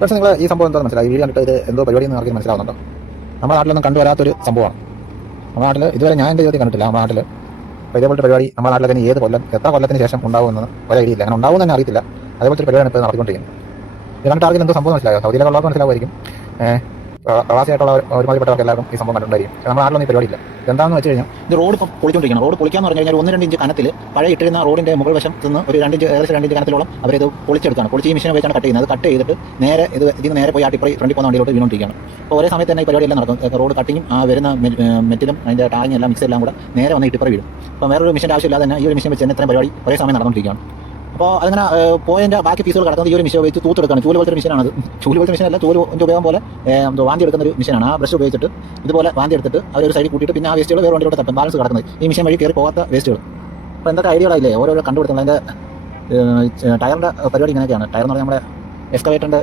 പക്ഷേ നിങ്ങൾ ഈ സംഭവം എന്താണെന്ന് മനസ്സിലായി, വീഡിയോ കണ്ടിട്ട് ഇത് എന്തോ പരിപാടി എന്ന് ആർക്കും മനസ്സിലാവുന്നുണ്ടോ? നമ്മുടെ നാട്ടിലൊന്നും കണ്ടുവരാത്തൊരു സംഭവമാണ്. നമ്മുടെ നാട്ടിൽ ഇതുവരെ ഞാൻ എൻ്റെ ജീവിതത്തിൽ കണ്ടിട്ടില്ല. നമ്മുടെ നാട്ടിൽ ഇപ്പോൾ ഇതേപോലത്തെ പരിപാടി നമ്മുടെ നാട്ടിലൊക്കെ ഇനി എത്ര കൊല്ലത്തിന് ശേഷം ഉണ്ടാവുമെന്ന് ഒരു ഐഡിയ ഇല്ല. അങ്ങനെ ഉണ്ടാവുമെന്ന് തന്നെ അറിയത്തില്ല. അതേപോലത്തെ പരിപാടിയാണ് ഇപ്പോൾ നടത്തിക്കൊണ്ടിരിക്കുന്നത്. ഇത് കണ്ടിട്ട് ആർക്കും എന്തോ സംഭവം മനസ്സിലായോ? സൗദിയിലൊക്കെ ഉള്ളവർക്ക് മനസ്സിലാവുമായിരിക്കും. പ്രവാസിയായിട്ടുള്ള ഒരുമാതിരിപ്പെട്ടവർക്ക് എല്ലാവർക്കും ഈ സംഭവം കണ്ടിട്ടുണ്ടായിരിക്കും. നമ്മുടെ നാട്ടിലൊന്നും ഈ പരിപാടിയില്ല. എന്താണെന്ന് വെച്ച് കഴിഞ്ഞാൽ ഇത് റോഡ് ഇപ്പോൾ പൊളിച്ചുകൊണ്ടിരിക്കണം. റോഡ് പൊളിക്കാന്ന് പറഞ്ഞു കഴിഞ്ഞാൽ 1-2 ഇഞ്ച് കനത്തിൽ പഴയ ഇട്ടിരുന്ന റോഡിന്റെ മുകൾ വശത്ത് നിന്ന് ഒരു 2 ഇഞ്ച് ഏകദേശം 2 ഇഞ്ച് കനത്തിലോളം അവരിത് പൊളിച്ചെടുക്കുകയാണ്. പൊളിച്ച് ഈ മെഷീൻ വെച്ചാണ് കട്ട് ചെയ്യുന്നത്. അത് കട്ട് ചെയ്തിട്ട് നേരെ ഇതിന് നേരെ പോയി ആട്ടിപ്പുറം ഫ്രണ്ടിൽ പോകുന്ന വണ്ടിയിലോട്ട് വീണോണ്ടിരിക്കുകയാണ്. അപ്പോൾ ഒരേ സമയത്ത് തന്നെ ഈ പരിപാടി എല്ലാം നടക്കും. റോഡ് കട്ടിങ്ങും ആ വരുന്ന മെറ്റിലും അതിൻ്റെ ടാങ്ങിങ് എല്ലാം മിക്സ് എല്ലാം കൂടെ നേരെ വന്ന് ഇട്ടിപ്പുറം വീഴും. അപ്പോൾ വേറൊരു മെഷീൻ്റെ ആവശ്യമില്ലാതെ തന്നെ ഈ ഒരു മെഷീൻ വെച്ച് തന്നെ ഇത്രയും പരിപാടി ഒരേ സമയം നടന്നുകൊണ്ടിരിക്കുകയാണ്. അപ്പോൾ അതിങ്ങനെ പോയിൻ്റെ ബാക്കി പീസുകൾ കിടക്കുന്നത് ഈ ഒരു മെഷീൻ ഉപയോഗിച്ച് തൂത്തെടുക്കുകയാണ്. ചൂല് പോലത്തെ മെഷീനാണ്. അത് ചൂല് പോലത്തെ മെഷീനല്ല, ചൂലിൻ്റെ ഉപയോഗം പോലെ വാന്തി എടുക്കുന്ന ഒരു മെഷീനാണ്. ആ ബ്രഷ് ഉപയോഗിച്ചിട്ട് ഇതുപോലെ വാന്തി എടുത്തിട്ട് അവരൊരു സൈഡിൽ കൂട്ടിയിട്ട് പിന്നെ ആ വേസ്റ്റുകൾ വേറെ വണ്ടിയിലോട്ട് തട്ടും. ബാലൻസ് കിടക്കുന്നത് ഈ മെഷീൻ വഴി കയറി പോകാത്ത വേസ്റ്റുകൾ. അപ്പോൾ എന്തൊക്കെ ഐഡിയകളായില്ലേ ഓരോരോ കണ്ടുപിടുത്തുന്നത്. അതിൻ്റെ ടയറിൻ്റെ പരിപാടി ഇങ്ങനെയൊക്കെയാണ്. ടയർ എന്ന് പറഞ്ഞാൽ നമ്മുടെ എക്സ്കവേറ്ററിൻ്റെ